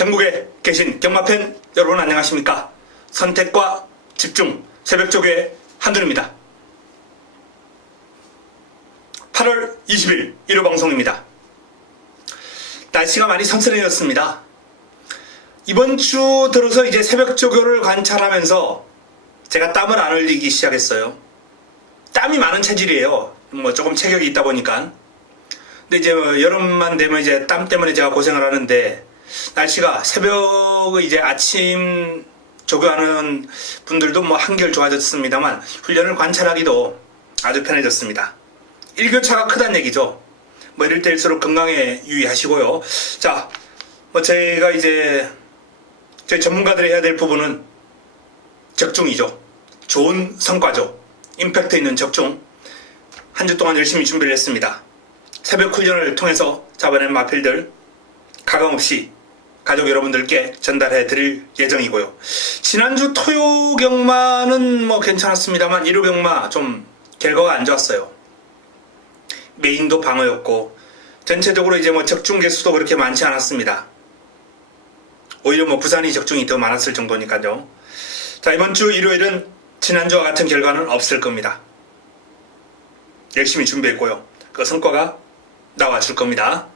전국에 계신 경마팬 여러분 안녕하십니까? 선택과 집중 새벽조교의 한준입니다. 8월 20일 1호 방송입니다. 날씨가 많이 선선해졌습니다. 이번 주 들어서 이제 새벽조교를 관찰하면서 제가 땀을 안 흘리기 시작했어요. 땀이 많은 체질이에요. 조금 체격이 있다 보니까. 근데 이제 여름만 되면 이제 땀 때문에 제가 고생을 하는데, 날씨가 새벽 이제 아침 조교하는 분들도 한결 좋아졌습니다만 훈련을 관찰하기도 아주 편해졌습니다. 일교차가 크다는 얘기죠. 이럴 때일수록 건강에 유의하시고요. 자, 저희가 이제 저희 전문가들이 해야 될 부분은 적중이죠. 좋은 성과죠. 임팩트 있는 적중. 한 주 동안 열심히 준비를 했습니다. 새벽 훈련을 통해서 잡아낸 마필들 가감없이 가족 여러분들께 전달해 드릴 예정이고요. 지난주 토요 경마는 괜찮았습니다만 일요 경마 좀 결과가 안 좋았어요. 메인도 방어였고 전체적으로 이제 적중 개수도 그렇게 많지 않았습니다. 오히려 부산이 적중이 더 많았을 정도니까요. 자, 이번 주 일요일은 지난주와 같은 결과는 없을 겁니다. 열심히 준비했고요. 그 성과가 나와줄 겁니다.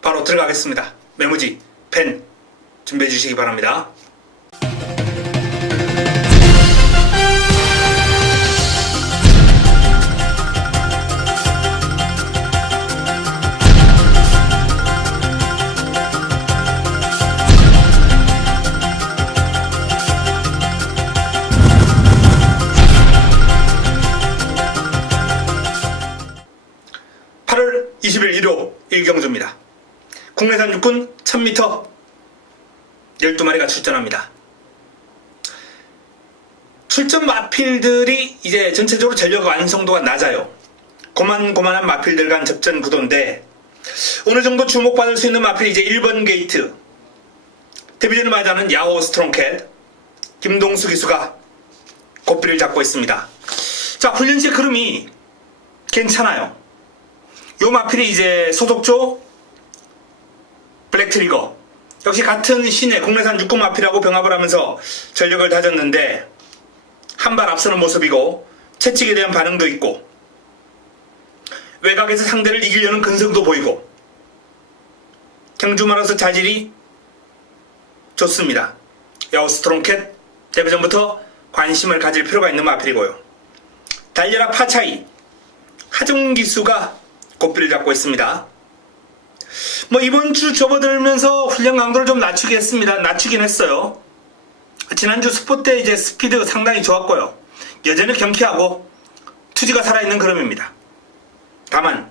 바로 들어가겠습니다. 메모지, 펜 준비해 주시기 바랍니다. (8월 20일) 1호 1경주입니다. 국내산 육군 1000m 12마리가 출전합니다. 출전 마필들이 이제 전체적으로 전력 완성도가 낮아요. 고만고만한 마필들 간 접전 구도인데, 어느 정도 주목받을 수 있는 마필이 이제 1번 게이트 데뷔전을 맞이하는 야호 스트롱캣 김동수 기수가 고삐를 잡고 있습니다. 자, 훈련 시의 흐름이 괜찮아요. 요 마필이 이제 소속조 블랙트리거, 역시 같은 신의 국내산 육군 마필하고 병합을 하면서 전력을 다졌는데 한 발 앞서는 모습이고 채찍에 대한 반응도 있고 외곽에서 상대를 이기려는 근성도 보이고 경주마로서 자질이 좋습니다. 야호 스트롱캣 데뷔전부터 관심을 가질 필요가 있는 마필이고요. 달려라 파차이 하중기수가 고삐를 잡고 있습니다. 이번 주 접어들면서 훈련 강도를 좀 낮추긴 했어요. 지난주 스포 때 이제 스피드 상당히 좋았고요. 여전히 경쾌하고 투지가 살아있는 그림입니다. 다만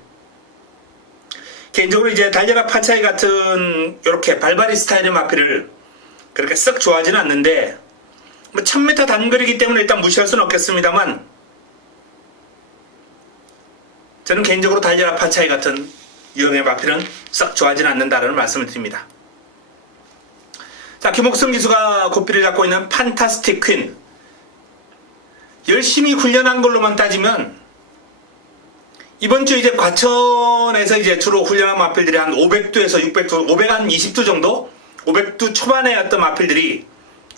개인적으로 이제 달려라 파차이 같은 이렇게 발바리 스타일의 마필을 그렇게 썩 좋아하지는 않는데, 1000m 단거리이기 때문에 일단 무시할 수는 없겠습니다만, 저는 개인적으로 달려라 파차이 같은 유형의 마필은 썩 좋아하지는 않는다는 말씀을 드립니다. 자, 김옥성 기수가 고삐를 잡고 있는 판타스틱 퀸. 열심히 훈련한 걸로만 따지면 이번 주 이제 과천에서 이제 주로 훈련한 마필들이 한 500두에서 600두, 520두 정도? 500두 초반에 어떤 마필들이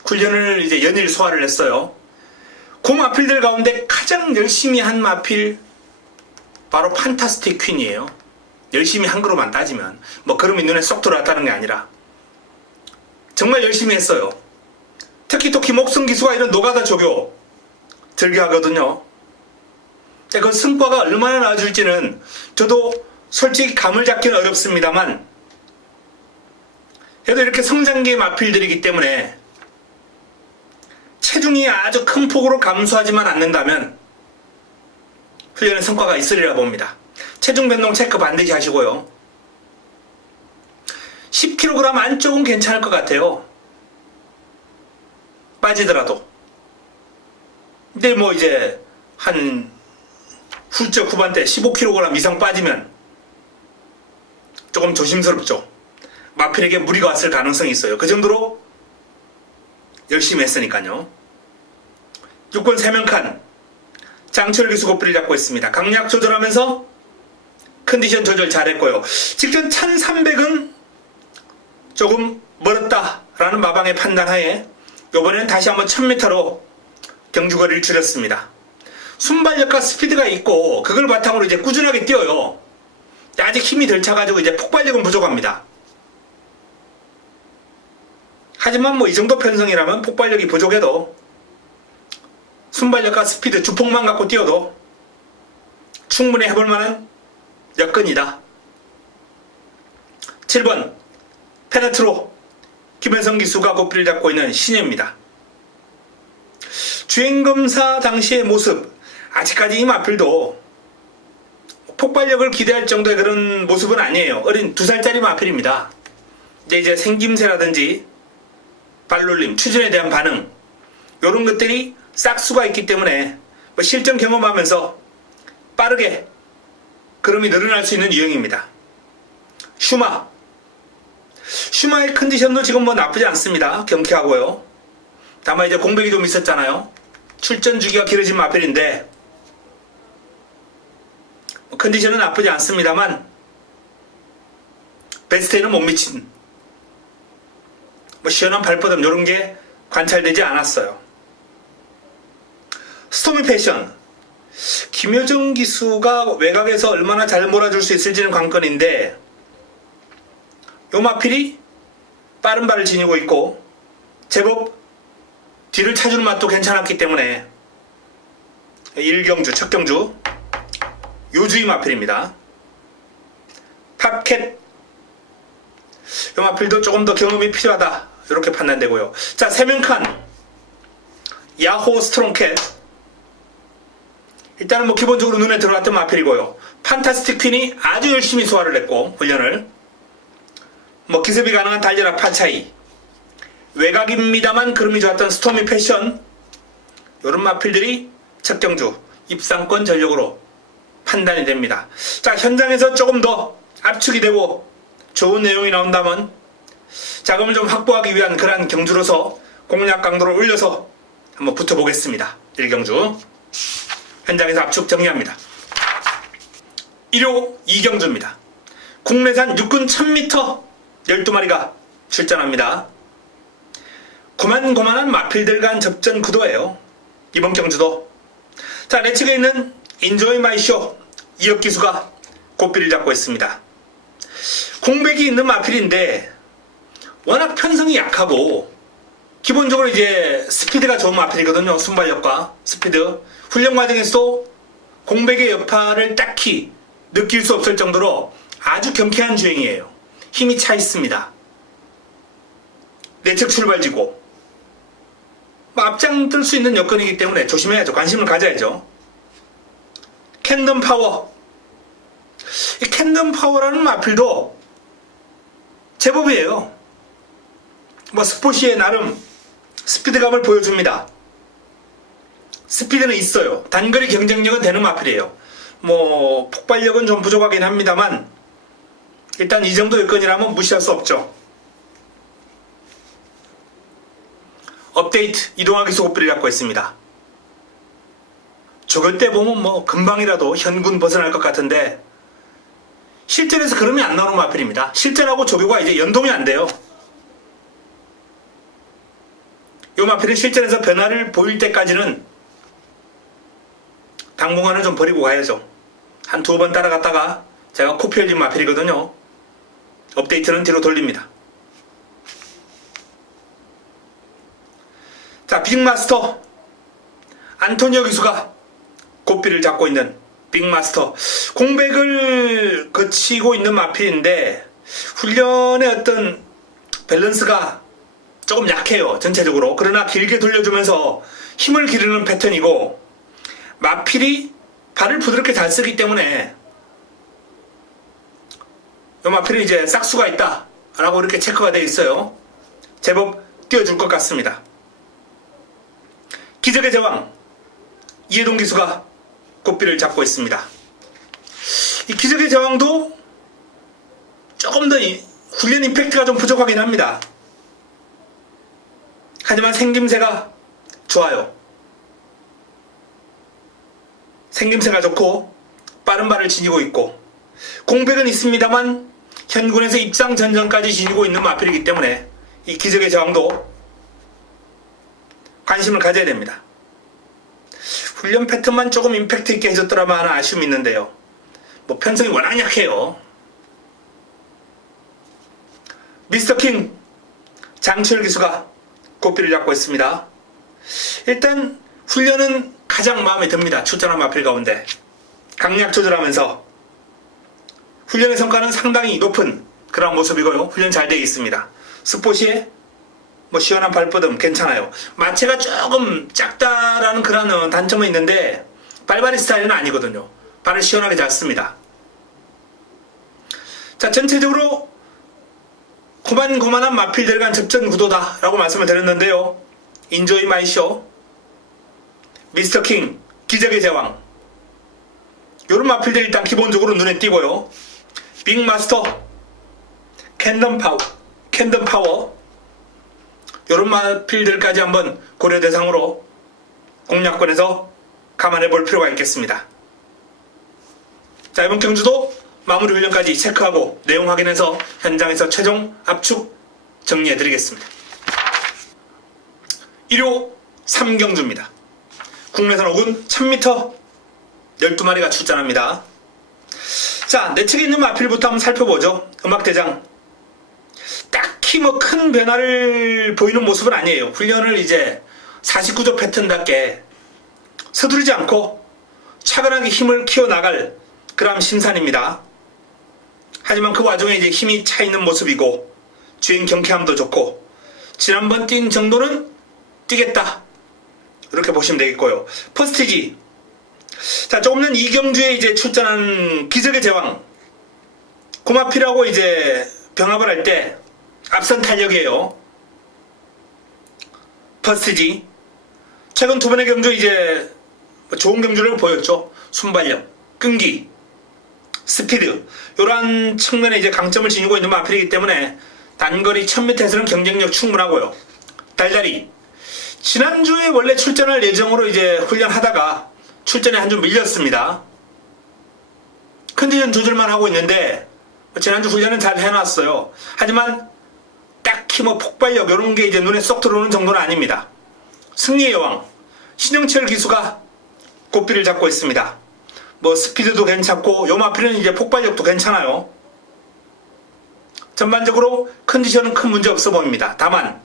훈련을 이제 연일 소화를 했어요. 그 마필들 가운데 가장 열심히 한 마필 바로 판타스틱 퀸이에요. 열심히 한 거로만 따지면 그름이 눈에 쏙 들어왔다는 게 아니라 정말 열심히 했어요. 특히 또 김옥성 기수가 이런 노가다 조교 즐겨하거든요. 그 성과가 얼마나 나아질지는 저도 솔직히 감을 잡기는 어렵습니다만, 그래도 이렇게 성장기의 마필들이기 때문에 체중이 아주 큰 폭으로 감소하지만 않는다면 훈련의 성과가 있으리라 봅니다. 체중 변동 체크 반드시 하시고요. 10kg 안쪽은 괜찮을 것 같아요. 빠지더라도. 근데 이제 한 훌쩍 후반대 15kg 이상 빠지면 조금 조심스럽죠. 마필에게 무리가 왔을 가능성이 있어요. 그 정도로 열심히 했으니까요. 육군 3명칸 장철 기수 고삐를 잡고 있습니다. 강약 조절하면서 컨디션 조절 잘했고요. 직전 1300은 조금 멀었다라는 마방의 판단하에 이번에는 다시 한번 1000m로 경주거리를 줄였습니다. 순발력과 스피드가 있고 그걸 바탕으로 이제 꾸준하게 뛰어요. 아직 힘이 덜 차가지고 이제 폭발력은 부족합니다. 하지만 뭐 이 정도 편성이라면 폭발력이 부족해도 순발력과 스피드, 주폭만 갖고 뛰어도 충분히 해볼 만한 여건이다. 7번 페네트로 김혜성 기수가 고삐를 잡고 있는 신예입니다. 주행검사 당시의 모습, 아직까지 이 마필도 폭발력을 기대할 정도의 그런 모습은 아니에요. 어린 2살짜리 마필입니다. 이제 생김새라든지 발놀림, 추진에 대한 반응 이런 것들이 싹수가 있기 때문에 뭐 실전 경험하면서 빠르게 걸음이 늘어날 수 있는 유형입니다. 슈마의 컨디션도 지금 뭐 나쁘지 않습니다. 경쾌하고요. 다만 이제 공백이 좀 있었잖아요. 출전 주기가 길어진 마필인데 컨디션은 나쁘지 않습니다만 베스트에는 못 미친 뭐 시원한 발버둥 이런 게 관찰되지 않았어요. 스토미 패션, 김효정 기수가 외곽에서 얼마나 잘 몰아줄 수 있을지는 관건인데 요 마필이 빠른 발을 지니고 있고 제법 뒤를 차주는 맛도 괜찮았기 때문에 1경주, 첫 경주 요주의 마필입니다. 팝캣, 요 마필도 조금 더 경험이 필요하다 이렇게 판단되고요. 자, 세명칸 야호 스트롱캣, 일단은 뭐 기본적으로 눈에 들어왔던 마필이고요. 판타스틱 퀸이 아주 열심히 소화를 했고 훈련을 뭐 기습이 가능한 달려라 파차이, 외곽입니다만 그름이 좋았던 스토미 패션, 이런 마필들이 첫 경주 입상권 전력으로 판단이 됩니다. 자, 현장에서 조금 더 압축이 되고 좋은 내용이 나온다면 자금을 좀 확보하기 위한 그러한 경주로서 공략 강도를 올려서 한번 붙어보겠습니다. 1경주 현장에서 압축 정리합니다. 1호 2경주입니다. 국내산 육군 1000m 12마리가 출전합니다. 고만고만한 마필들 간 접전 구도예요. 이번 경주도. 자, 내측에 있는 인조이 마이쇼 이혁 기수가 고삐를 잡고 있습니다. 공백이 있는 마필인데 워낙 편성이 약하고 기본적으로 이제 스피드가 좋은 마필이거든요. 순발력과 스피드. 훈련 과정에서도 공백의 여파를 딱히 느낄 수 없을 정도로 아주 경쾌한 주행이에요. 힘이 차 있습니다. 내측 출발지고 앞장 뜰 수 있는 여건이기 때문에 조심해야죠. 관심을 가져야죠. 캔덤 파워, 이 캔덤 파워라는 마필도 제법이에요. 뭐 스포시의 나름 스피드감을 보여줍니다. 스피드는 있어요. 단거리 경쟁력은 되는 마필이에요. 뭐 폭발력은 좀 부족하긴 합니다만 일단 이 정도 여건이라면 무시할 수 없죠. 업데이트 이동하기 소고삐를 잡고 있습니다. 저걸 때 보면 뭐 금방이라도 현군 벗어날 것 같은데 실전에서 그러면 안 나오는 마필입니다. 실전하고 조교가 이제 연동이 안 돼요. 이 마필은 실전에서 변화를 보일 때까지는 당분간은 좀 버리고 가야죠. 한 2번 따라갔다가 제가 코피 흘린 마필이거든요. 업데이트는 뒤로 돌립니다. 자, 빅마스터 안토니오 기수가 고삐를 잡고 있는 빅마스터, 공백을 거치고 있는 마필인데 훈련의 어떤 밸런스가 조금 약해요. 전체적으로. 그러나 길게 돌려주면서 힘을 기르는 패턴이고 마필이 발을 부드럽게 잘 쓰기 때문에 이 마필은 이제 싹수가 있다 라고 이렇게 체크가 되어 있어요. 제법 띄워줄 것 같습니다. 기적의 제왕 이해동 기수가 고삐를 잡고 있습니다. 이 기적의 제왕도 조금 더 훈련 임팩트가 좀 부족하긴 합니다. 하지만 생김새가 좋아요. 생김새가 좋고 빠른 발을 지니고 있고 공백은 있습니다만 현군에서 입상 전전까지 지니고 있는 마필이기 때문에 이 기적의 제왕도 관심을 가져야 됩니다. 훈련 패턴만 조금 임팩트 있게 해줬더라면 하는 아쉬움이 있는데요. 뭐 편성이 워낙 약해요. 미스터킹 장철 기수가 고삐를 잡고 있습니다. 일단 훈련은 가장 마음에 듭니다. 출전한 마필 가운데 강약 조절하면서 훈련의 성과는 상당히 높은 그런 모습이고요. 훈련 잘 되어 있습니다. 스포시에 뭐 시원한 발버듬 괜찮아요. 마체가 조금 작다라는 그런 단점은 있는데 발바리 스타일은 아니거든요. 발을 시원하게 잘 씁니다. 자, 전체적으로 고만고만한 마필들 간 접전 구도다 라고 말씀을 드렸는데요. 인조이 마이쇼, 미스터킹, 기적의 제왕 요런 마필들 일단 기본적으로 눈에 띄고요. 빅마스터, 캔덤 파워 요런 마필들까지 한번 고려 대상으로 공략권에서 감안해 볼 필요가 있겠습니다. 자, 이번 경주도 마무리 훈련까지 체크하고 내용 확인해서 현장에서 최종 압축 정리해 드리겠습니다. 1호 3경주입니다. 국내선 5군 1000m 12마리가 출전합니다. 자, 내측에 있는 마필부터 한번 살펴보죠. 음악대장 딱히 뭐 큰 변화를 보이는 모습은 아니에요. 훈련을 이제 49조 패턴답게 서두르지 않고 차근하게 힘을 키워나갈 그런 심산입니다. 하지만 그 와중에 이제 힘이 차 있는 모습이고 주행 경쾌함도 좋고 지난번 뛴 정도는 뛰겠다 이렇게 보시면 되겠고요. 퍼스티지, 자, 조금 전 이경주에 이제 출전한 기적의 제왕 고마필하고 이제 병합을 할 때 앞선 탄력이에요. 퍼스티지 최근 두 번의 경주 이제 좋은 경주를 보였죠. 순발력, 끈기, 스피드 이러한 측면에 이제 강점을 지니고 있는 마필이기 때문에 단거리 1000m에서는 경쟁력 충분하고요. 달달이 지난주에 원래 출전할 예정으로 이제 훈련하다가 출전에 한 주 밀렸습니다. 컨디션 조절만 하고 있는데 지난주 훈련은 잘 해놨어요. 하지만 딱히 뭐 폭발력 이런 게 이제 눈에 쏙 들어오는 정도는 아닙니다. 승리의 여왕 신영철 기수가 고삐를 잡고 있습니다. 뭐 스피드도 괜찮고 요 마필은 이제 폭발력도 괜찮아요. 전반적으로 컨디션은 큰 문제 없어 보입니다. 다만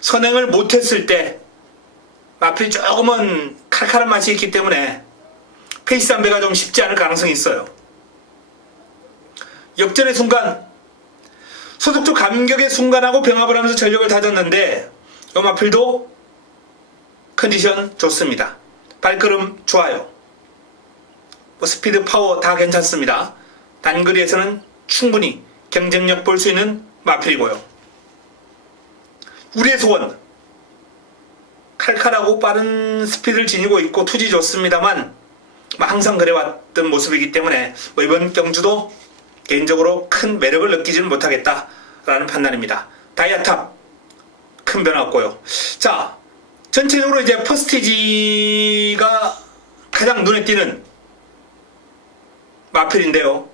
선행을 못했을 때 마필이 조금은 칼칼한 맛이 있기 때문에 페이스 안배가 좀 쉽지 않을 가능성이 있어요. 역전의 순간 소속주 감격의 순간하고 병합을 하면서 전력을 다졌는데 요 마필도 컨디션 좋습니다. 발걸음 좋아요. 뭐 스피드 파워 다 괜찮습니다. 단거리에서는 충분히 경쟁력 볼 수 있는 마필이고요. 우리의 소원 칼칼하고 빠른 스피드를 지니고 있고 투지 좋습니다만 항상 그래왔던 모습이기 때문에 뭐 이번 경주도 개인적으로 큰 매력을 느끼지는 못하겠다라는 판단입니다. 다이아탑 큰 변화 없고요. 자, 전체적으로 이제 퍼스티지가 가장 눈에 띄는 마필인데요.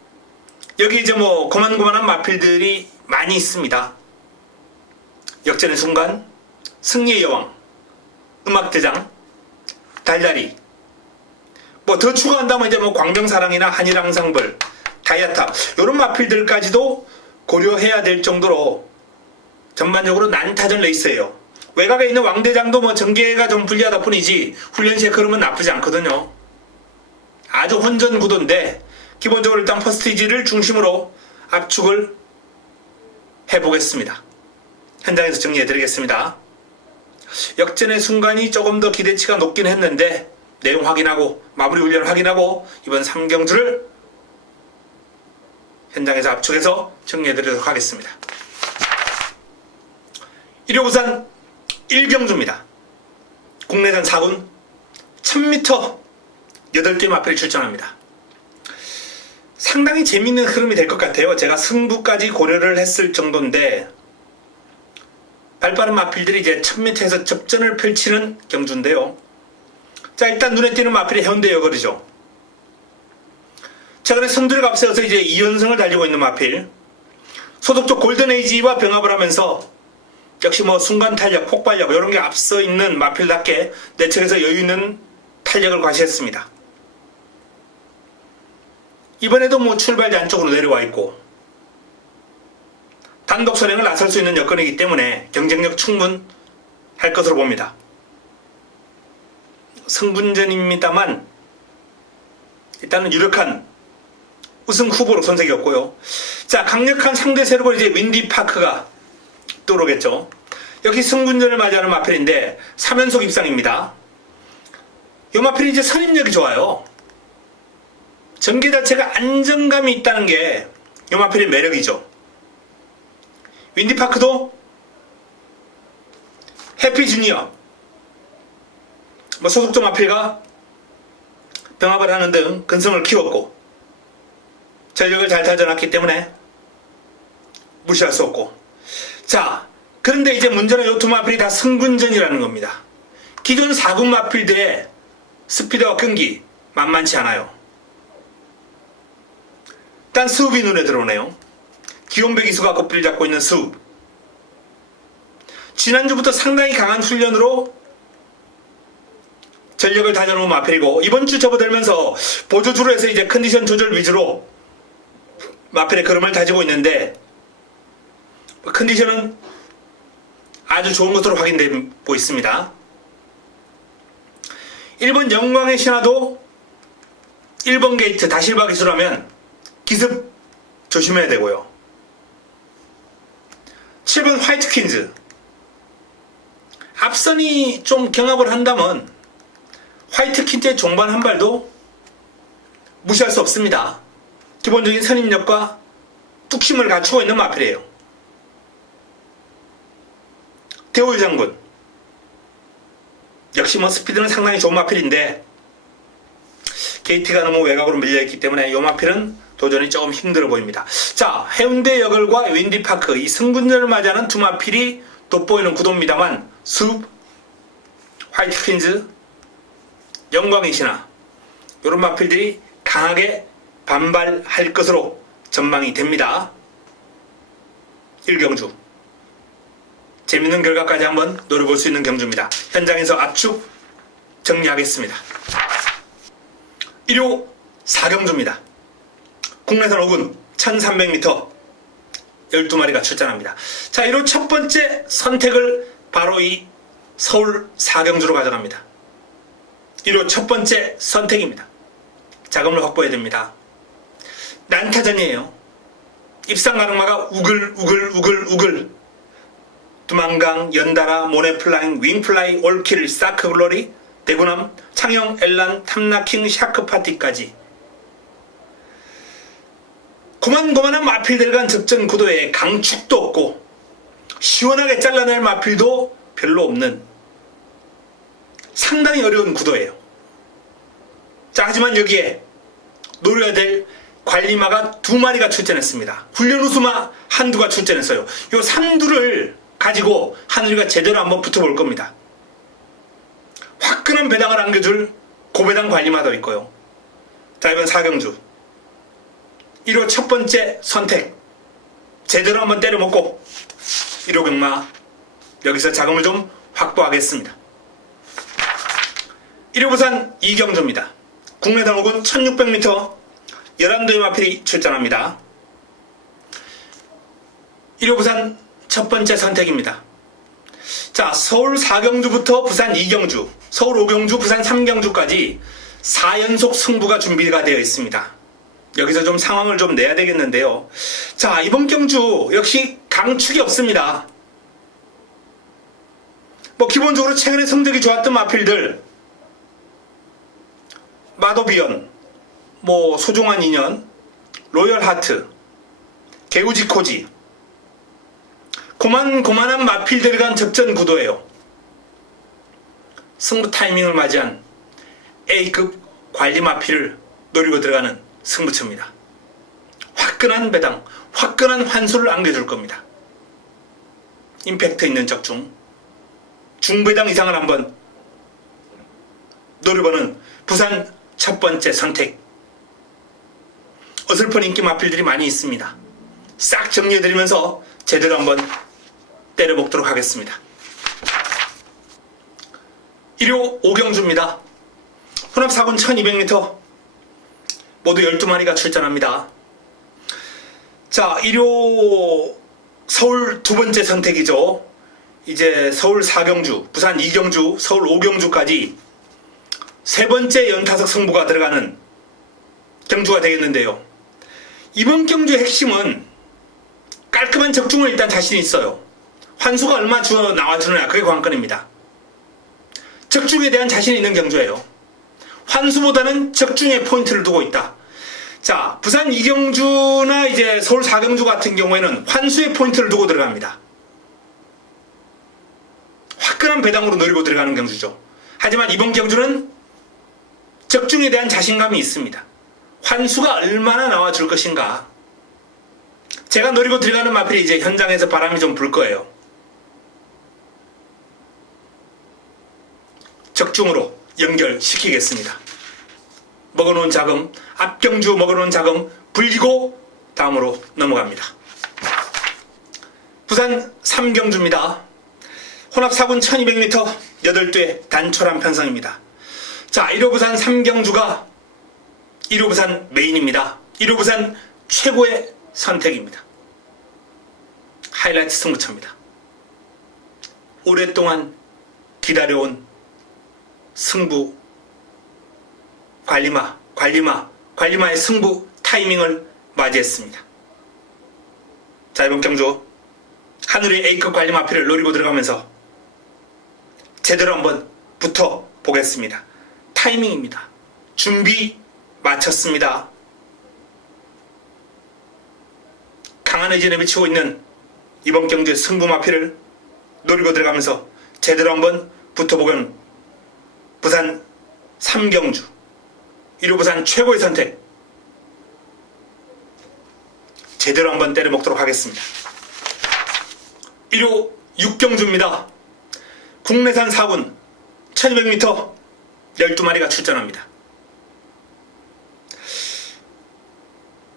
여기 이제 뭐 고만고만한 마필들이 많이 있습니다. 역전의 순간, 승리의 여왕, 음악대장, 달달이. 뭐 더 추가한다면 이제 뭐 광병사랑이나 한일항상벌, 다이아탑 이런 마필들까지도 고려해야 될 정도로 전반적으로 난타전 레이스예요. 외곽에 있는 왕대장도 뭐 전개가 좀 불리하다 뿐이지 훈련 시에 걸으면 나쁘지 않거든요. 아주 혼전 구도인데 기본적으로 일단 퍼스티지를 중심으로 압축을 해보겠습니다. 현장에서 정리해드리겠습니다. 역전의 순간이 조금 더 기대치가 높긴 했는데 내용 확인하고 마무리 훈련을 확인하고 이번 3경주를 현장에서 압축해서 정리해드리도록 하겠습니다. 1호 부산 1경주입니다. 국내선 4군 1000m 8개 마필이 출전합니다. 상당히 재밌는 흐름이 될 것 같아요. 제가 승부까지 고려를 했을 정도인데 발빠른 마필들이 이제 1000m에서 접전을 펼치는 경주인데요. 자, 일단 눈에 띄는 마필이 현대 여걸이죠. 최근에 선두를 앞세워서 이제 2연승을 달리고 있는 마필. 소속적 골든에이지와 병합을 하면서 역시 뭐 순간 탄력, 폭발력 이런 게 앞서 있는 마필답게 내측에서 여유 있는 탄력을 과시했습니다. 이번에도 뭐 출발지 안쪽으로 내려와 있고 단독 선행을 나설 수 있는 여건이기 때문에 경쟁력 충분할 것으로 봅니다. 승분전입니다만 일단은 유력한 우승 후보로 손색이었고요. 자, 강력한 상대 세력으로 이제 윈디파크가 떠오르겠죠. 여기 승분전을 맞이하는 마필인데 3연속 입상입니다. 이 마필이 이제 선임력이 좋아요. 전개 자체가 안정감이 있다는 게 이 마필의 매력이죠. 윈디파크도 해피 주니어 소속조 마필과 병합을 하는 등 근성을 키웠고 전력을 잘 다져놨기 때문에 무시할 수 없고, 자, 그런데 이제 문제는 이 두 마필이 다 승분전이라는 겁니다. 기존 4군 마필들의 스피드와 끈기 만만치 않아요. 일단 수읍이 눈에 들어오네요. 기온배 기수가 고삐를 잡고 있는 수읍. 지난주부터 상당히 강한 훈련으로 전력을 다져놓은 마필이고, 이번 주 접어들면서 보조주로 해서 이제 컨디션 조절 위주로 마필의 걸음을 다지고 있는데 컨디션은 아주 좋은 것으로 확인되고 있습니다. 1번 영광의 신화도 1번 게이트 다실바 기수라면 기습 조심해야 되고요. 7번 화이트 퀸즈 앞선이 좀 경합을 한다면 화이트 퀸즈의 종반 한 발도 무시할 수 없습니다. 기본적인 선임력과 뚝심을 갖추고 있는 마필이에요. 대울 장군 역시 스피드는 상당히 좋은 마필인데 게이트가 너무 외곽으로 밀려있기 때문에 이 마필은 도전이 조금 힘들어 보입니다. 자, 해운대 여걸과 윈디파크 이 승분전을 맞이하는 두 마필이 돋보이는 구도입니다만 숲, 화이트 퀸즈, 영광의 신화 이런 마필들이 강하게 반발할 것으로 전망이 됩니다. 1경주 재밌는 결과까지 한번 노려볼 수 있는 경주입니다. 현장에서 압축 정리하겠습니다. 1호 4경주입니다. 국내선 5군 1300m 12마리가 출전합니다. 자, 1호 첫 번째 선택을 바로 이 서울 4경주로 가져갑니다. 1호 첫 번째 선택입니다. 자금을 확보해야 됩니다. 난타전이에요. 입상 가능마가 우글 두만강, 연달아, 모네플라잉, 윙플라이, 올킬, 사크글로리, 대구남, 창영, 엘란, 탐나킹, 샤크파티까지 고만고만한 마필들 간 접전 구도에 강축도 없고 시원하게 잘라낼 마필도 별로 없는 상당히 어려운 구도예요. 자, 하지만 여기에 노려야 될 관리마가 2마리가 출전했습니다. 훈련 우수마 한두가 출전했어요. 요 3두를 가지고 하늘이가 제대로 한번 붙어볼 겁니다. 화끈한 배당을 안겨줄 고배당 관리마도 있고요. 자, 이번 4경주 1호 첫 번째 선택 제대로 한번 때려먹고 1호 경마 여기서 자금을 좀 확보하겠습니다. 1호 부산 2경주입니다. 국내단 5군 1600m 11도의 마필이 출전합니다. 1호 부산 첫 번째 선택입니다. 자, 서울 4경주부터 부산 2경주, 서울 5경주, 부산 3경주까지 4연속 승부가 준비가 되어 있습니다. 여기서 좀 상황을 좀 내야 되겠는데요. 자, 이번 경주 역시 강축이 없습니다. 기본적으로 최근에 성적이 좋았던 마필들 마도비언, 소중한 인연, 로열하트, 개우지코지 고만고만한 마필들 간 접전 구도예요. 승부 타이밍을 맞이한 A급 관리 마필을 노리고 들어가는 승부처입니다. 화끈한 배당, 화끈한 환수를 안겨줄 겁니다. 임팩트 있는 적중, 중배당 이상을 한번 노려보는 부산 첫 번째 선택. 어설픈 인기 마필들이 많이 있습니다. 싹 정리해드리면서 제대로 한번 때려먹도록 하겠습니다. 1호 오경주입니다. 혼합 4군 1200m 모두 12마리가 출전합니다. 자, 1호 서울 두 번째 선택이죠. 이제 서울 4경주, 부산 2경주, 서울 5경주까지 세 번째 연타석 승부가 들어가는 경주가 되겠는데요. 이번 경주의 핵심은 깔끔한 적중을 일단 자신이 있어요. 환수가 얼마 나와주느냐, 그게 관건입니다. 적중에 대한 자신이 있는 경주예요. 환수보다는 적중에 포인트를 두고 있다. 자, 부산 2경주나 이제 서울 4경주 같은 경우에는 환수에 포인트를 두고 들어갑니다. 화끈한 배당으로 노리고 들어가는 경주죠. 하지만 이번 경주는 적중에 대한 자신감이 있습니다. 환수가 얼마나 나와줄 것인가. 제가 노리고 들어가는 마필이 이제 현장에서 바람이 좀 불 거예요. 적중으로 연결시키겠습니다. 먹어놓은 자금, 앞경주 먹어놓은 자금 불리고 다음으로 넘어갑니다. 부산 3경주입니다. 혼합 4군 1200m 8대 단촐한 편성입니다. 자, 1호 부산 3경주가 1호 부산 메인입니다. 1호 부산 최고의 선택입니다. 하이라이트 승부처입니다. 오랫동안 기다려온 승부 관리마의 승부 타이밍을 맞이했습니다. 자, 이번 경주 하늘의 A급 관리마필을 노리고 들어가면서 제대로 한번 붙어 보겠습니다. 타이밍입니다. 준비 마쳤습니다. 강한 의지를 비치고 있는 이번 경주의 승부 마필을 노리고 들어가면서 제대로 한번 붙어보는 부산 3경주 1호 부산 최고의 선택 제대로 한번 때려먹도록 하겠습니다. 1호 6경주입니다. 국내산 4군 1200m 12마리가 출전합니다.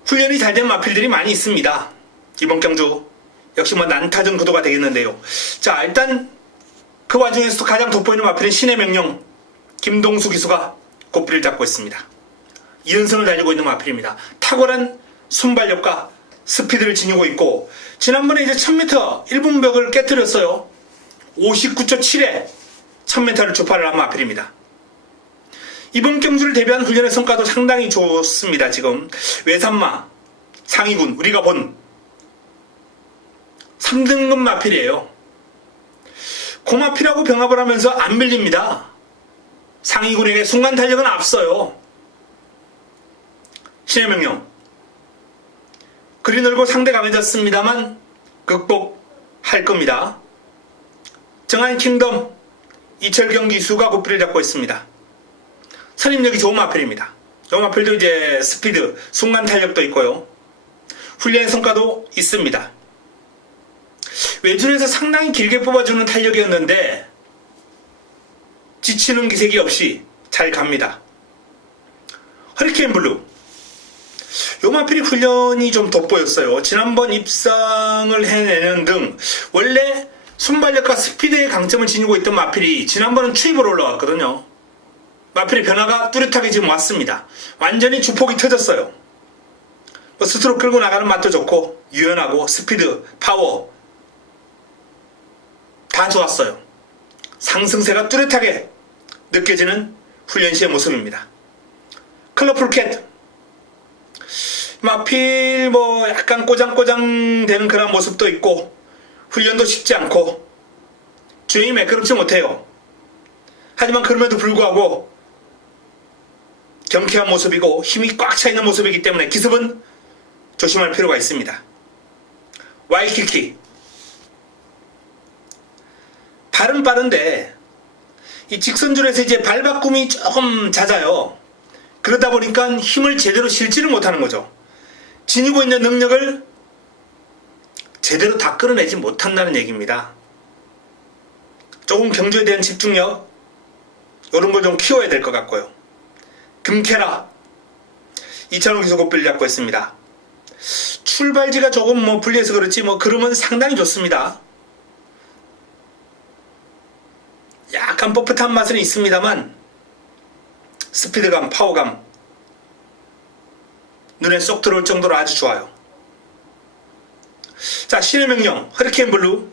훈련이 잘 된 마필들이 많이 있습니다. 이번 경주 역시 난타전 구도가 되겠는데요. 자, 일단 그 와중에서도 가장 돋보이는 마필은 신의 명령 김동수 기수가 고삐를 잡고 있습니다. 2연승을 달리고 있는 마필입니다. 탁월한 순발력과 스피드를 지니고 있고 지난번에 이제 1000m 1분벽을 깨뜨렸어요. 59초 7에 1000m를 주파를 한 마필입니다. 이번 경주를 대비한 훈련의 성과도 상당히 좋습니다. 지금 외산마 상위군 우리가 본 3등급 마필이에요. 고마필하고 병합을 하면서 안 밀립니다. 상위군에게 순간 탄력은 앞서요. 신의 명령 그리 늘고 상대 강해졌습니다만 극복할 겁니다. 정한 킹덤 이철경 기수가 고삐를 잡고 있습니다. 선임력이 좋은 마필입니다. 이 마필도 이제 스피드, 순간 탄력도 있고요. 훈련의 성과도 있습니다. 외줄에서 상당히 길게 뽑아주는 탄력이었는데 지치는 기색이 없이 잘 갑니다. 허리케인 블루 요 마필이 훈련이 좀 돋보였어요. 지난번 입상을 해내는 등 원래 순발력과 스피드의 강점을 지니고 있던 마필이 지난번은 추입으로 올라왔거든요. 마필의 변화가 뚜렷하게 지금 왔습니다. 완전히 주폭이 터졌어요. 스스로 끌고 나가는 맛도 좋고 유연하고 스피드, 파워 다 좋았어요. 상승세가 뚜렷하게 느껴지는 훈련 시의 모습입니다. 컬러풀 캣 마필 약간 꼬장꼬장 되는 그런 모습도 있고 훈련도 쉽지 않고 주행이 매끄럽지 못해요. 하지만 그럼에도 불구하고 경쾌한 모습이고 힘이 꽉 차있는 모습이기 때문에 기습은 조심할 필요가 있습니다. 와이키키 발은 빠른데 이 직선줄에서 이제 발바꿈이 조금 잦아요. 그러다 보니까 힘을 제대로 실지를 못하는 거죠. 지니고 있는 능력을 제대로 다 끌어내지 못한다는 얘기입니다. 조금 경주에 대한 집중력 이런 걸 좀 키워야 될 것 같고요. 금캐라 이찬호 기수 고삐를 잡고 있습니다. 출발지가 조금 불리해서 그렇지 그러면 상당히 좋습니다. 약간 뻣뻣한 맛은 있습니다만 스피드감, 파워감 눈에 쏙 들어올 정도로 아주 좋아요. 자, 신의 명령 허리케인 블루,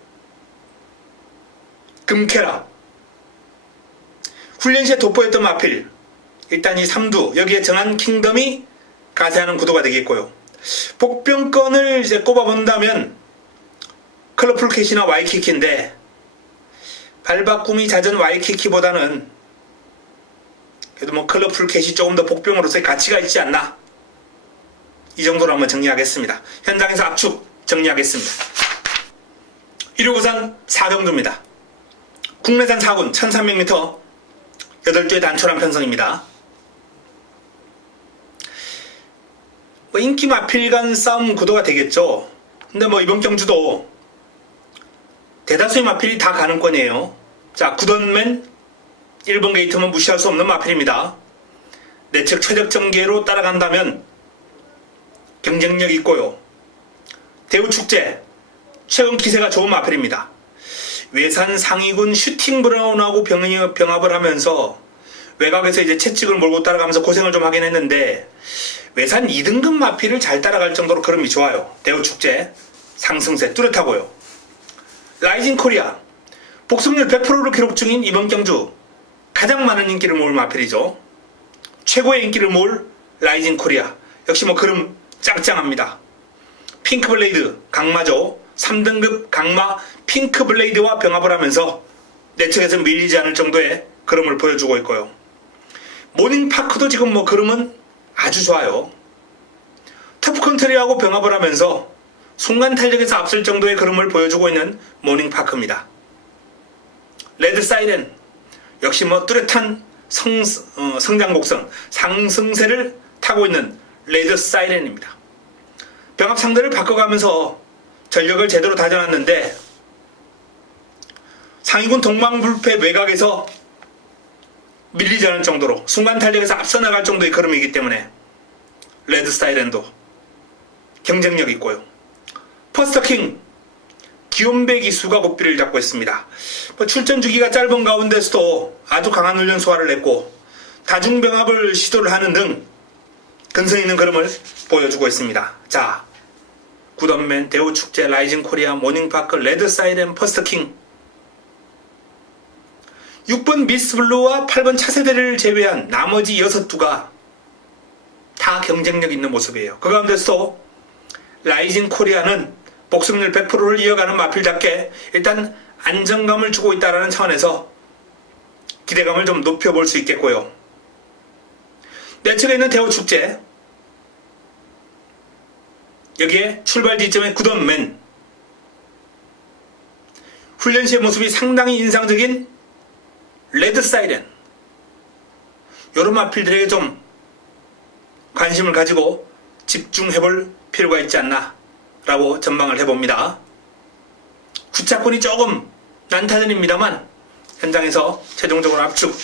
금케라, 훈련 시에 돋보였던 마필, 일단 이 3두 여기에 정한 킹덤이 가세하는 구도가 되겠고요. 복병권을 이제 꼽아본다면 컬러풀 캣이나 와이키키인데 발바꿈이 잦은 와이키키보다는 그래도 뭐 컬러풀 캣이 조금 더 복병으로서의 가치가 있지 않나, 이 정도로 한번 정리하겠습니다. 현장에서 압축 정리하겠습니다. 1호고산 4경주입니다. 국내산 4군 1300m 8주의 단촐한 편성입니다. 뭐 인기 마필 간 싸움 구도가 되겠죠. 근데 뭐 이번 경주도 대다수의 마필이 다 가는권이에요. 자, 구던맨 1번 게이트면 무시할 수 없는 마필입니다. 내측 최적 전개로 따라간다면 경쟁력 있고요. 대우축제 최근 기세가 좋은 마필입니다. 외산 상위군 슈팅 브라운하고 병합을 하면서 외곽에서 이제 채찍을 몰고 따라가면서 고생을 좀 하긴 했는데 외산 2등급 마필을 잘 따라갈 정도로 걸음이 좋아요. 대우축제 상승세 뚜렷하고요. 라이징 코리아 복승률 100%를 기록 중인 이번 경주 가장 많은 인기를 모을 마필이죠. 최고의 인기를 모을 라이징 코리아 역시 뭐 걸음 짱짱합니다. 핑크블레이드 강마죠. 3등급 강마 핑크블레이드와 병합을 하면서 내측에서 밀리지 않을 정도의 걸음을 보여주고 있고요. 모닝파크도 지금 뭐 걸음은 아주 좋아요. 터프컨트리하고 병합을 하면서 순간 탄력에서 앞설 정도의 걸음을 보여주고 있는 모닝파크입니다. 레드 사이렌 역시 뭐 뚜렷한 성장 곡선 상승세를 타고 있는 레드 사이렌입니다. 병합 상대를 바꿔가면서 전력을 제대로 다져놨는데 상위군 동방불패 외곽에서 밀리지 않을 정도로 순간 탄력에서 앞서 나갈 정도의 걸음이기 때문에 레드 사이렌도 경쟁력 있고요. 퍼스터킹 기욤배 기수가 고삐를 잡고 있습니다. 출전 주기가 짧은 가운데서도 아주 강한 훈련 소화를 냈고 다중병합을 시도를 하는 등 근성 있는 걸음을 보여주고 있습니다. 자, 구던맨, 대우축제, 라이징 코리아, 모닝파크, 레드 사이렌, 퍼스터킹 6번 미스블루와 8번 차세대를 제외한 나머지 6두가 다 경쟁력 있는 모습이에요. 그 가운데서도 라이징 코리아는 복승률 100%를 이어가는 마필답게 일단 안정감을 주고 있다는 차원에서 기대감을 좀 높여볼 수 있겠고요. 내측에 있는 대우축제 여기에 출발 지점의 구던맨 훈련 시의 모습이 상당히 인상적인 레드 사이렌 이런 마필들에게 좀 관심을 가지고 집중해볼 필요가 있지 않나 라고 전망을 해봅니다. 후차권이 조금 난타전입니다만 현장에서 최종적으로 압축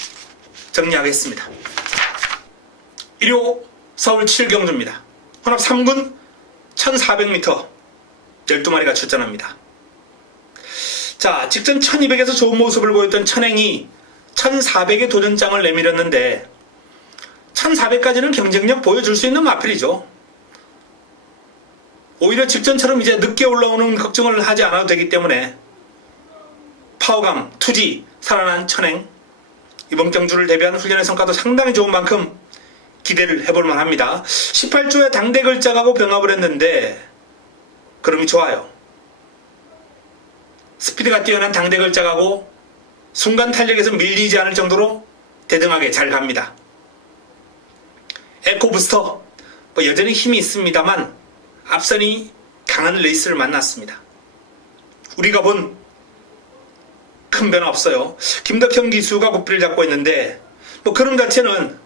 정리하겠습니다. 1호 서울 7경주입니다. 혼합 3군 1400m 12마리가 출전합니다. 자, 직전 1200에서 좋은 모습을 보였던 천행이 1400의 도전장을 내밀었는데 1400까지는 경쟁력 보여줄 수 있는 마필이죠. 오히려 직전처럼 이제 늦게 올라오는 걱정을 하지 않아도 되기 때문에 파워감, 투지, 살아난 천행 이번 경주를 대비한 훈련의 성과도 상당히 좋은 만큼 기대를 해볼 만합니다. 18조에 당대 걸작하고 병합을 했는데 그럼이 좋아요. 스피드가 뛰어난 당대 걸작하고 순간 탄력에서 밀리지 않을 정도로 대등하게 잘 갑니다. 에코부스터 뭐 여전히 힘이 있습니다만 앞선이 강한 레이스를 만났습니다. 우리가 본 큰 변화 없어요. 김덕형 기수가 고삐를 잡고 있는데 뭐 그런 자체는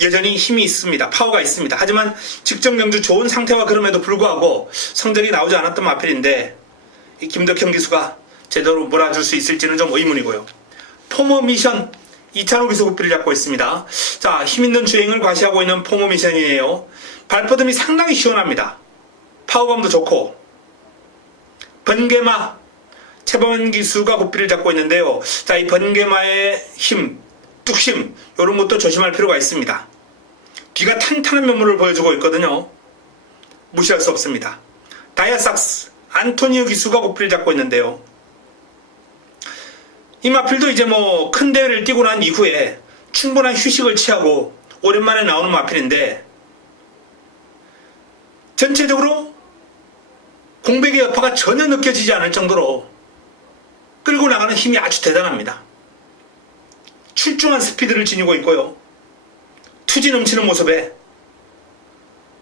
여전히 힘이 있습니다. 파워가 있습니다. 하지만 직전 경주 좋은 상태와 그럼에도 불구하고 성적이 나오지 않았던 마필인데 이 김덕형 기수가 제대로 몰아줄 수 있을지는 좀 의문이고요. 포머 미션 이찬호 기수 고삐를 잡고 있습니다. 자, 힘있는 주행을 과시하고 있는 포머 미션이에요. 발버듬이 상당히 시원합니다. 파워감도 좋고 번개마 최범현 기수가 고삐를 잡고 있는데요. 자, 이 번개마의 힘, 뚝심, 이런 것도 조심할 필요가 있습니다. 뒤가 탄탄한 면모를 보여주고 있거든요. 무시할 수 없습니다. 다이아삭스, 안토니오 기수가 고삐를 잡고 있는데요. 이 마필도 이제 뭐 큰 대회를 뛰고 난 이후에 충분한 휴식을 취하고 오랜만에 나오는 마필인데, 전체적으로 공백의 여파가 전혀 느껴지지 않을 정도로 끌고 나가는 힘이 아주 대단합니다. 출중한 스피드를 지니고 있고요. 투지 넘치는 모습에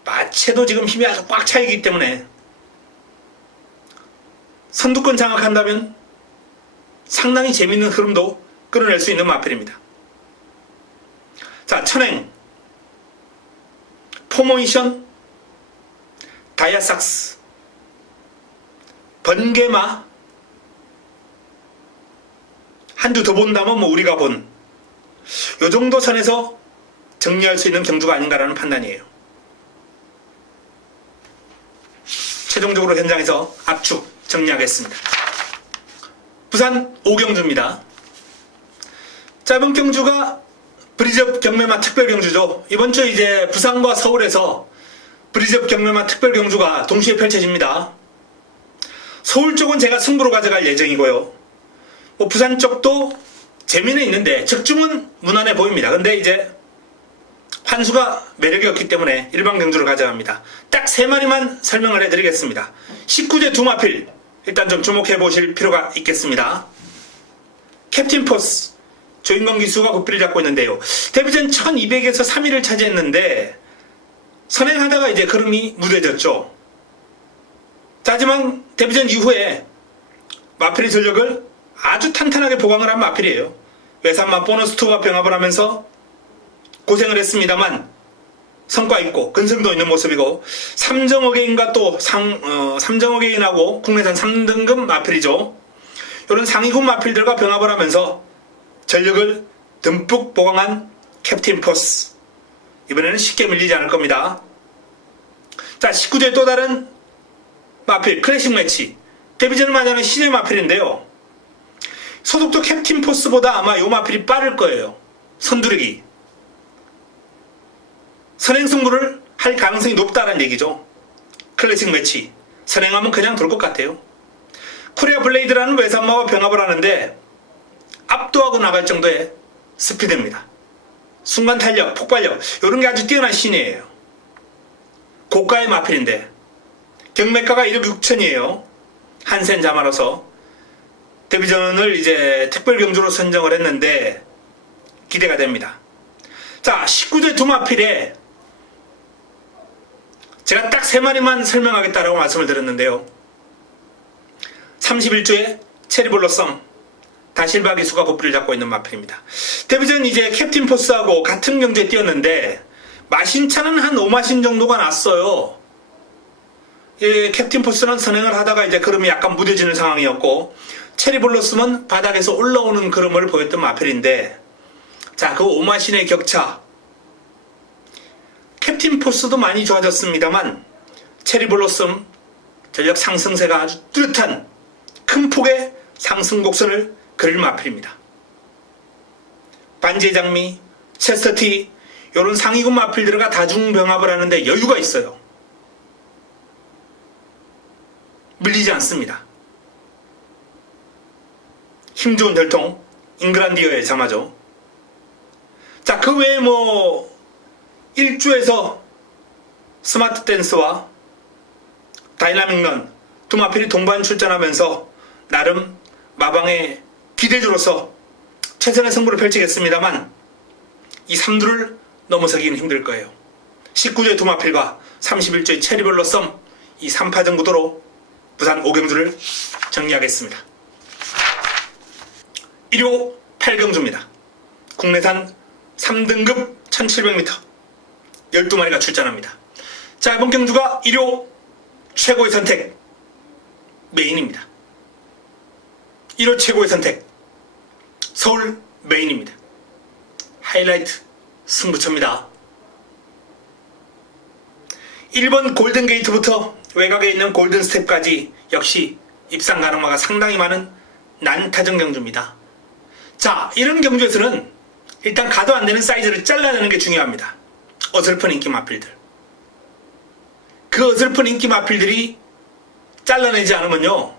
마체도 지금 힘이 아주 꽉 차있기 때문에 선두권 장악한다면 상당히 재밌는 흐름도 끌어낼 수 있는 마필입니다. 자, 천행, 포모이션, 다이아삭스, 번개마, 한 주 더 본다면 뭐 우리가 본 요 정도 선에서 정리할 수 있는 경주가 아닌가라는 판단이에요. 최종적으로 현장에서 압축 정리하겠습니다. 부산 5경주입니다. 짧은 경주가 브리즈업 경매마 특별 경주죠. 이번 주 이제 부산과 서울에서 브리즈업 경매마 특별 경주가 동시에 펼쳐집니다. 서울 쪽은 제가 승부로 가져갈 예정이고요. 뭐 부산 쪽도 재미는 있는데 적중은 무난해 보입니다. 근데 이제 환수가 매력이 없기 때문에 일반 경주를 가져갑니다. 딱 3마리만 설명을 해드리겠습니다. 19제 두 마필 일단 좀 주목해 보실 필요가 있겠습니다. 캡틴 포스, 조인건 기수가 고삐를 잡고 있는데요. 데뷔전 1200에서 3위를 차지했는데 선행하다가 이제 걸음이 무뎌졌죠. 하지만 데뷔전 이후에 마필의 전력을 아주 탄탄하게 보강을 한 마필이에요. 외산마 보너스2와 병합을 하면서 고생을 했습니다만 성과 있고 근성도 있는 모습이고, 삼정어게인과 또 삼정어게인하고 국내산 3등급 마필이죠. 이런 상위군 마필들과 병합을 하면서 전력을 듬뿍 보강한 캡틴 포스, 이번에는 쉽게 밀리지 않을 겁니다. 자, 19대 또 다른 마필 클래식 매치, 데뷔전을 맞이하는 신의 마필인데요. 소속도 캡틴 포스보다 아마 요 마필이 빠를 거예요. 선두르기, 선행 승부를 할 가능성이 높다는 얘기죠. 클래식 매치 선행하면 그냥 돌 것 같아요. 코리아 블레이드라는 외산마와 병합을 하는데 압도하고 나갈 정도의 스피드입니다. 순간 탄력, 폭발력, 이런 게 아주 뛰어난 신이에요. 고가의 마필인데 경매가가 1억 6천이에요. 한센 자마로서 데뷔전을 이제 특별 경주로 선정을 했는데 기대가 됩니다. 자, 19대 두 마필에 제가 딱 3마리만 설명하겠다라고 말씀을 드렸는데요. 31조의 체리볼러썸, 다실바 기수가 고삐를 잡고 있는 마필입니다. 데뷔전 이제 캡틴 포스하고 같은 경주에 뛰었는데 마신차는 한 5마신 정도가 났어요. 예, 캡틴 포스는 선행을 하다가 이제 걸음이 약간 무뎌지는 상황이었고, 체리볼러썸은 바닥에서 올라오는 걸음을 보였던 마필인데, 자, 그 5마신의 격차, 캡틴 포스도 많이 좋아졌습니다만 체리볼러썸 전력 상승세가 아주 뚜렷한 큰 폭의 상승 곡선을 그릴 마필입니다. 반지의 장미, 체스터티, 이런 상위군 마필들과 다중병합을 하는데 여유가 있어요. 밀리지 않습니다. 힘 좋은 혈통, 잉글란디어의 자마죠. 자, 그 외에 뭐 1주에서 스마트 댄스와 다이나믹 런 두 마필이 동반 출전하면서 나름 마방의 기대주로서 최선의 승부를 펼치겠습니다만 이 3두를 넘어서기는 힘들 거예요. 19조의 두 마필과 31조의 체리볼러썸, 이 3파전 구도로 부산 5경주를 정리하겠습니다. 1호 8경주입니다. 국내산 3등급 1700m 12마리가 출전합니다. 자, 이번 경주가 1호 최고의 선택 메인입니다. 1호 최고의 선택 서울 메인입니다. 하이라이트 승부처입니다. 1번 골든게이트부터 외곽에 있는 골든스텝까지 역시 입상 가능마가 상당히 많은 난타전 경주입니다. 자, 이런 경주에서는 일단 가도 안 되는 사이즈를 잘라내는 게 중요합니다. 어설픈 인기 마필들. 그 어설픈 인기 마필들이 잘라내지 않으면요,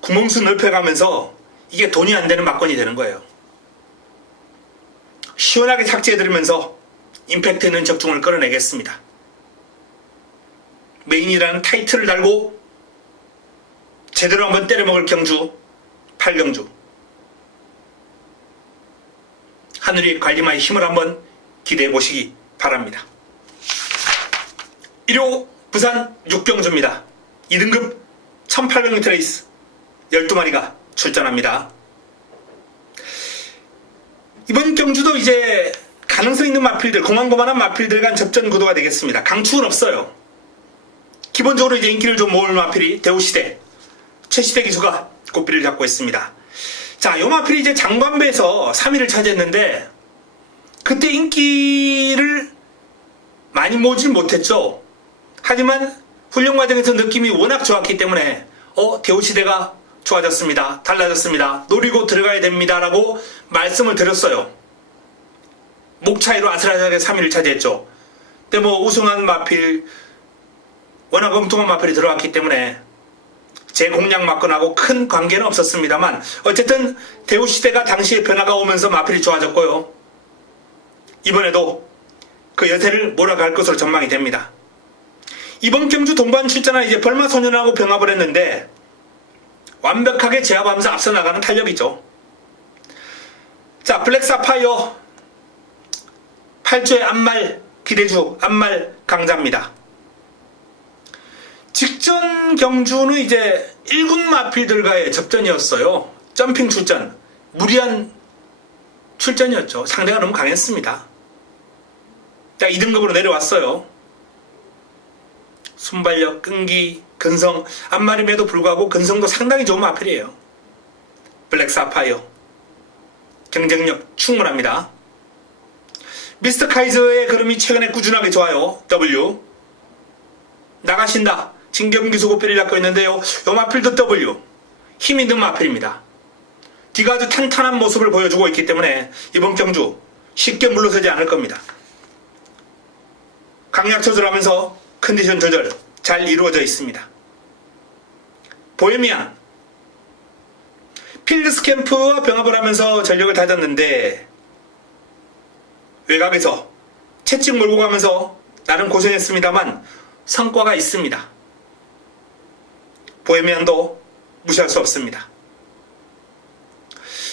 구멍수 넓혀가면서 이게 돈이 안 되는 막건이 되는 거예요. 시원하게 삭제해드리면서 임팩트 있는 적중을 끌어내겠습니다. 메인이라는 타이틀을 달고 제대로 한번 때려먹을 경주 8경주. 하늘이 관리마의 힘을 한번 기대해 보시기 바랍니다. 1호 부산 6경주입니다. 2등급 1800m 레이스 12마리가 출전합니다. 이번 경주도 이제 가능성 있는 마필들, 고만고만한 마필들 간 접전 구도가 되겠습니다. 강축은 없어요. 기본적으로 이제 인기를 좀 모을 마필이 대우시대, 최시대 기수가 고삐를 잡고 있습니다. 자, 요 마필이 이제 장관배에서 3위를 차지했는데 그때 인기를 많이 모으진 못했죠. 하지만 훈련 과정에서 느낌이 워낙 좋았기 때문에 대우시대가 좋아졌습니다. 달라졌습니다. 노리고 들어가야 됩니다. 라고 말씀을 드렸어요. 목 차이로 아슬아슬하게 3위를 차지했죠. 근데 뭐 우승한 마필, 워낙 엉뚱한 마필이 들어왔기 때문에 제 공략 막건하고 큰 관계는 없었습니다만 어쨌든 대우시대가 당시에 변화가 오면서 마필이 좋아졌고요. 이번에도 그 여세를 몰아갈 것으로 전망이 됩니다. 이번 경주 동반 출전한 이제 벌마소년하고 병합을 했는데 완벽하게 제압하면서 앞서 나가는 탄력이죠. 자, 블랙사파이어 8조의 앞말 기대주, 앞말 강자입니다. 직전 경주는 이제 1군 마필들과의 접전이었어요. 점핑 출전, 무리한 출전이었죠. 상대가 너무 강했습니다. 자, 2등급으로 내려왔어요. 순발력, 끈기, 근성, 앞말임에도 불구하고 근성도 상당히 좋은 마필이에요. 블랙사파이어 경쟁력 충분합니다. 미스터 카이저의 걸음이 최근에 꾸준하게 좋아요. W 나가신다. 진경기수 고삐를 잡고 있는데요. 요 마필도 W 힘 있는 마필입니다. 뒤가 아주 탄탄한 모습을 보여주고 있기 때문에 이번 경주 쉽게 물러서지 않을 겁니다. 강약 조절하면서 컨디션 조절 잘 이루어져 있습니다. 보헤미안 필드 스캠프와 병합을 하면서 전력을 다졌는데 외곽에서 채찍 몰고 가면서 나름 고생했습니다만 성과가 있습니다. 보헤미안도 무시할 수 없습니다.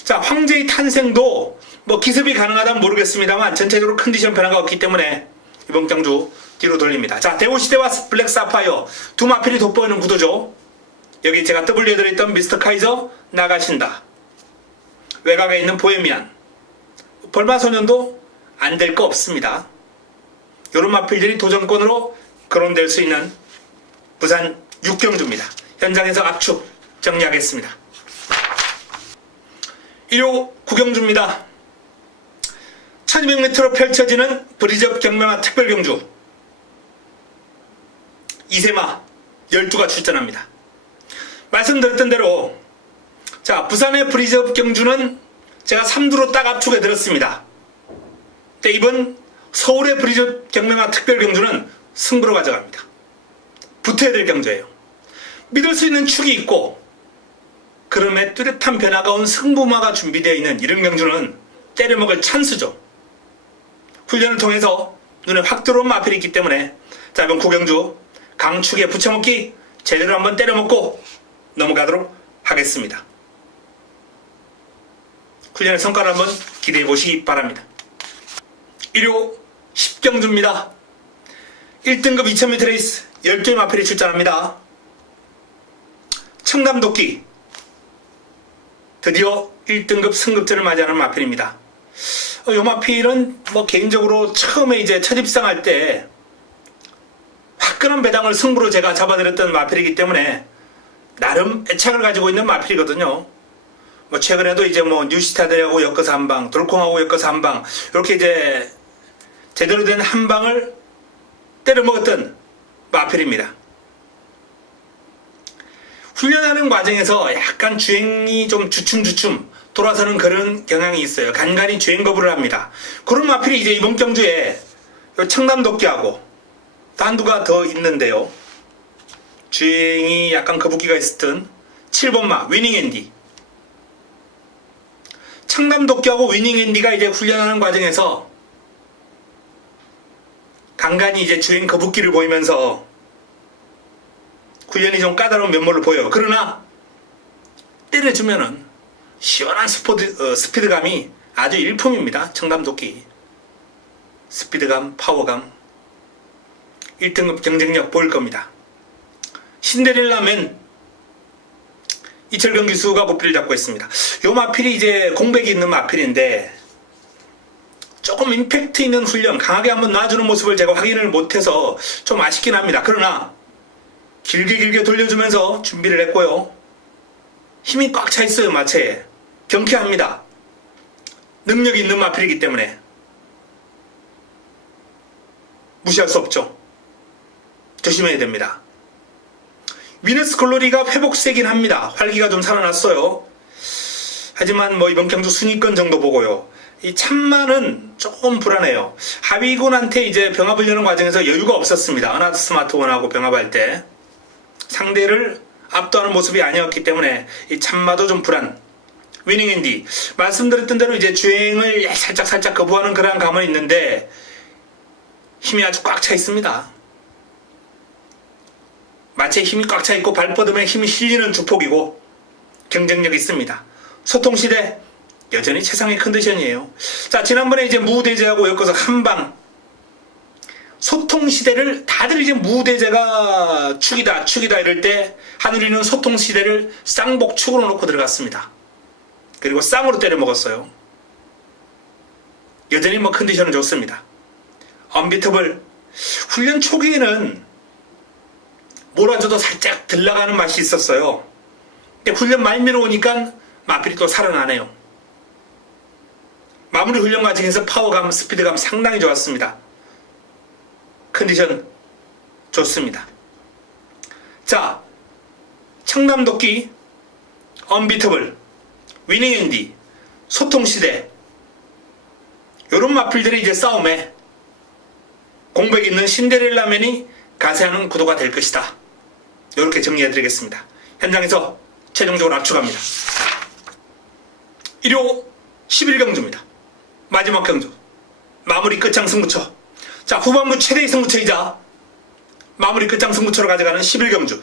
자, 황제의 탄생도 뭐 기습이 가능하다면 모르겠습니다만 전체적으로 컨디션 변화가 없기 때문에 이번 경주 뒤로 돌립니다. 자, 대우시대와 블랙사파이어 두 마필이 돋보이는 구도죠. 여기 제가 W에 들어있던 미스터 카이저 나가신다. 외곽에 있는 보헤미안, 벌마소년도 안 될 거 없습니다. 이런 마필들이 도전권으로 거론될 수 있는 부산 6경주입니다. 현장에서 압축 정리하겠습니다. 1호 9경주입니다. 1200m로 펼쳐지는 브리즈업 경매마 특별경주 2세마 12가 출전합니다. 말씀드렸던 대로 자, 부산의 브리즈업 경주는 제가 3두로 딱 압축해 들었습니다. 근데 이번 서울의 브리즈업 경매마 특별경주는 승부로 가져갑니다. 붙어야 될 경주예요. 믿을 수 있는 축이 있고 그럼에 뚜렷한 변화가 온 승부마가 준비되어 있는 이런 경주는 때려먹을 찬스죠. 훈련을 통해서 눈에 확 들어온 마필이 있기 때문에 자, 이번 9경주 강축에 붙여먹기 제대로 한번 때려먹고 넘어가도록 하겠습니다. 훈련의 성과를 한번 기대해 보시기 바랍니다. 1호 10경주입니다. 1등급 2000m 레이스 10개의 마필이 출전합니다. 청담도끼 드디어 1등급 승급전을 맞이하는 마필입니다. 이 마필은 뭐 개인적으로 처음에 이제 첫 입상할 때 화끈한 배당을 승부로 제가 잡아드렸던 마필이기 때문에 나름 애착을 가지고 있는 마필이거든요. 뭐 최근에도 이제 뭐 뉴시타들하고 엮어서 한방, 돌콩하고 엮어서 한방, 이렇게 이제 제대로 된 한방을 때려먹었던 마필입니다. 훈련하는 과정에서 약간 주행이 좀 주춤주춤 돌아서는 그런 경향이 있어요. 간간히 주행 거부를 합니다. 그런 마필이 이제 이번 경주에 청남도끼하고 또 한두가 더 있는데요. 주행이 약간 거북기가 있었던 7번마 위닝앤디. 청남도끼하고 위닝앤디가 이제 훈련하는 과정에서 간간히 이제 주행 거북기를 보이면서 훈련이 좀 까다로운 면모를 보여요. 그러나 때려주면은 시원한 스피드감이 아주 일품입니다. 청남도끼. 스피드감, 파워감, 1등급 경쟁력 보일 겁니다. 신데렐라맨 이철경 기수가 목표를 잡고 있습니다. 이 마필이 이제 공백이 있는 마필인데 조금 임팩트 있는 훈련, 강하게 한번 놔주는 모습을 제가 확인을 못해서 좀 아쉽긴 합니다. 그러나 길게 돌려주면서 준비를 했고요. 힘이 꽉 차 있어요. 마체에 경쾌합니다. 능력이 있는 마필이기 때문에 무시할 수 없죠. 조심해야 됩니다. 위너스 글로리가 회복세긴 합니다. 활기가 좀 살아났어요. 하지만 뭐 이번 경주 순위권 정도 보고요. 이 참마는 조금 불안해요. 하위군한테 이제 병합을 여는 과정에서 여유가 없었습니다. 어나드 스마트원하고 병합할 때 상대를 압도하는 모습이 아니었기 때문에 이 참마도 좀 불안. 위닝앤디 말씀드렸던 대로 이제 주행을 살짝 거부하는 그런 감은 있는데 힘이 아주 꽉 차 있습니다. 마체에 힘이 꽉 차 있고 발뻗으면 힘이 실리는 주폭이고 경쟁력이 있습니다. 소통시대 여전히 최상의 컨디션이에요. 자, 지난번에 이제 무대제하고 엮어서 한방 소통시대를 다들 이제 무대제가 축이다 이럴 때 한우리는 소통시대를 쌍복축으로 놓고 들어갔습니다. 그리고 쌍으로 때려 먹었어요. 여전히 뭐 컨디션은 좋습니다. 언비터블 훈련 초기에는 몰아줘도 살짝 들나가는 맛이 있었어요. 근데 훈련 말미로 오니까 마필이 또 살아나네요. 마무리 훈련 과정에서 파워감, 스피드감 상당히 좋았습니다. 컨디션 좋습니다. 자, 청남도끼, 언비터블, 위닝앤디, 소통시대 요런 마필들이 이제 싸움에 공백 있는 신데렐라맨이 가세하는 구도가 될 것이다. 이렇게 정리해드리겠습니다. 현장에서 최종적으로 압축합니다. 일요 11경주입니다. 마지막 경주 마무리 끝장 승부처. 자, 후반부 최대의 승부처이자 마무리 끝장 승부처로 가져가는 11경주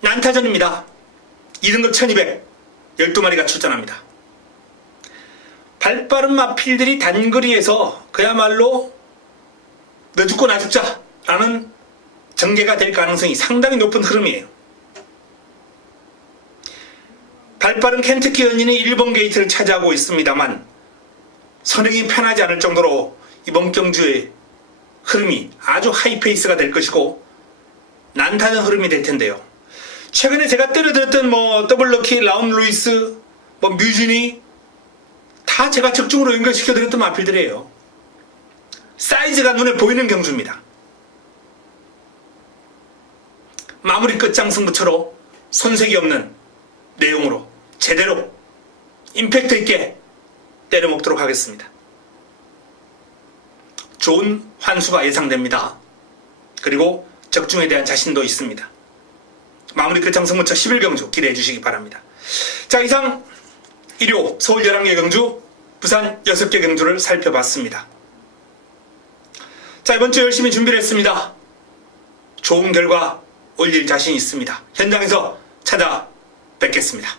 난타전입니다. 2등급 1200 12마리가 출전합니다. 발빠른 마필들이 단거리에서 그야말로 너 죽고 나 죽자 라는 전개가 될 가능성이 상당히 높은 흐름이에요. 발빠른 켄터키 연인이 1번 게이트를 차지하고 있습니다만 선행이 편하지 않을 정도로 이번 경주의 흐름이 아주 하이페이스가 될 것이고 난타전 흐름이 될 텐데요. 최근에 제가 때려들었던 뭐 더블럭키, 라운 루이스, 뭐 뮤지니 다 제가 적중으로 연결시켜드렸던 마필들이에요. 사이즈가 눈에 보이는 경주입니다. 마무리 끝장 승부처로 손색이 없는 내용으로 제대로 임팩트 있게 때려먹도록 하겠습니다. 좋은 환수가 예상됩니다. 그리고 적중에 대한 자신도 있습니다. 마무리 끝장 승부처 11경주 기대해 주시기 바랍니다. 자, 이상 일요 서울 11개 경주, 부산 6개 경주를 살펴봤습니다. 자, 이번 주 열심히 준비를 했습니다. 좋은 결과 올릴 자신이 있습니다. 현장에서 찾아뵙겠습니다.